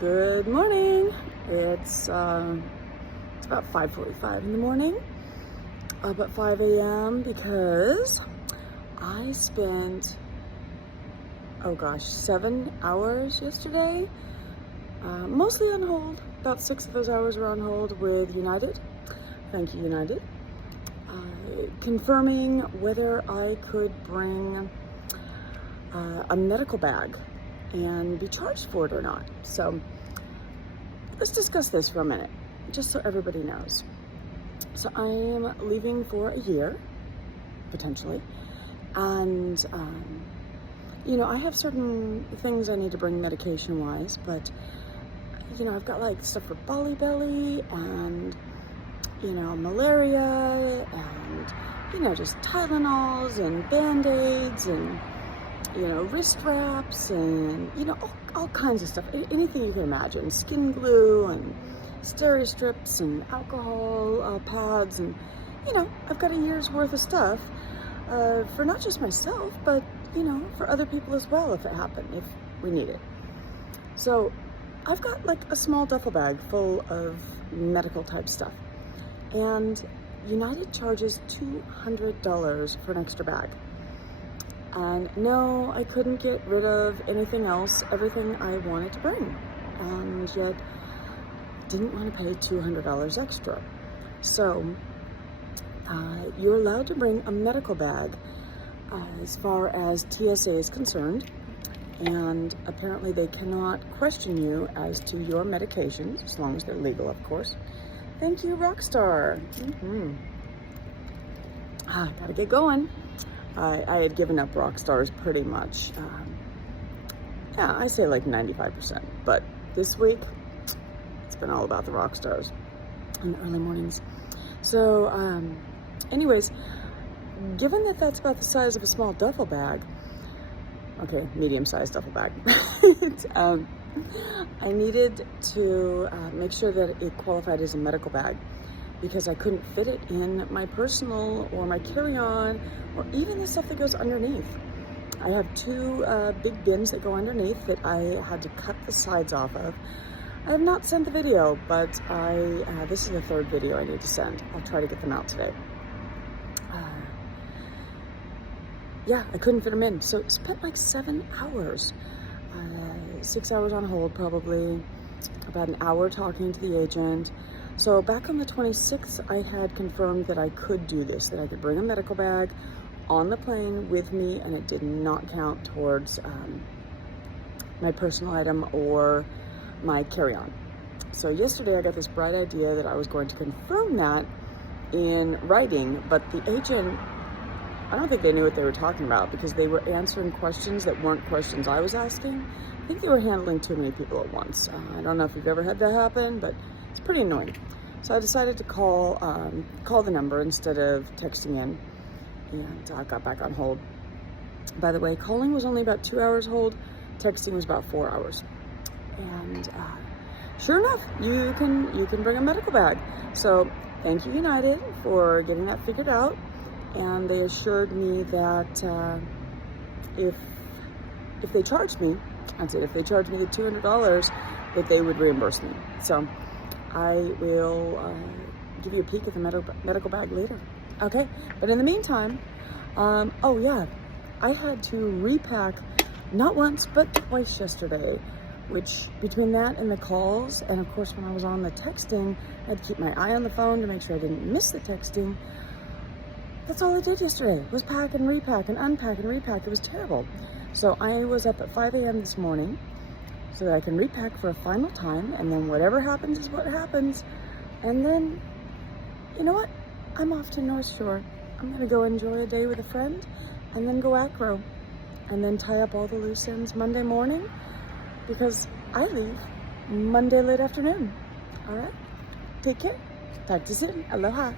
Good morning. It's about 5:45 in the morning, up at 5 a.m. because I spent, 7 hours yesterday, mostly on hold. About 6 of those hours were on hold with United. Thank you, United. Confirming whether I could bring a medical bag and be charged for it or not. So let's discuss this for a minute, just so everybody knows. So I am leaving for a year, potentially, and I have certain things I need to bring medication-wise, but I've got like stuff for Bali belly and malaria and just Tylenols and Band-Aids and wrist wraps and all kinds of stuff, anything you can imagine, skin glue and steri strips and alcohol pads, and I've got a year's worth of stuff for not just myself, but for other people as well, if we need it. So I've got like a small duffel bag full of medical type stuff, and United charges $200 for an extra bag. And no, I couldn't get rid of anything else, everything I wanted to bring, and yet didn't want to pay $200 extra. So you're allowed to bring a medical bag as far as TSA is concerned, and apparently they cannot question you as to your medications, as long as they're legal, of course. Thank you, Rockstar. Gotta get going. I had given up Rockstars pretty much. I say like 95%, but this week it's been all about the Rockstars in the early mornings. So anyways, given that that's about the size of a small duffel bag, okay, medium-sized duffel bag, I needed to make sure that it qualified as a medical bag, because I couldn't fit it in my personal or my carry-on or even the stuff that goes underneath. I have two big bins that go underneath that I had to cut the sides off of. I have not sent the video, but this is the third video I need to send. I'll try to get them out today. I couldn't fit them in. So spent like 7 hours. 6 hours on hold probably, about an hour talking to the agent. So back on the 26th, I had confirmed that I could do this, that I could bring a medical bag on the plane with me, and it did not count towards my personal item or my carry-on. So yesterday I got this bright idea that I was going to confirm that in writing, but the agent, I don't think they knew what they were talking about, because they were answering questions that weren't questions I was asking. I think they were handling too many people at once. I don't know if you've ever had that happen, but it's pretty annoying. So I decided to call the number instead of texting in, and I got back on hold. By the way, calling was only about 2 hours hold, texting was about 4 hours. And sure enough, you can bring a medical bag. So thank you, United, for getting that figured out. And they assured me that if they charged me, if they charged me the $200, that they would reimburse me. So I will give you a peek at the medical bag later. Okay, but in the meantime, I had to repack not once but twice yesterday, which between that and the calls, and of course when I was on the texting, I had to keep my eye on the phone to make sure I didn't miss the texting. That's all I did yesterday, was pack and repack and unpack and repack. It was terrible. So I was up at 5 a.m. this morning so that I can repack for a final time, and then whatever happens is what happens. And then, you know what? I'm off to North Shore. I'm gonna go enjoy a day with a friend, and then go acro, and then tie up all the loose ends Monday morning, because I leave Monday late afternoon. All right? Take care. Talk to you soon. Aloha.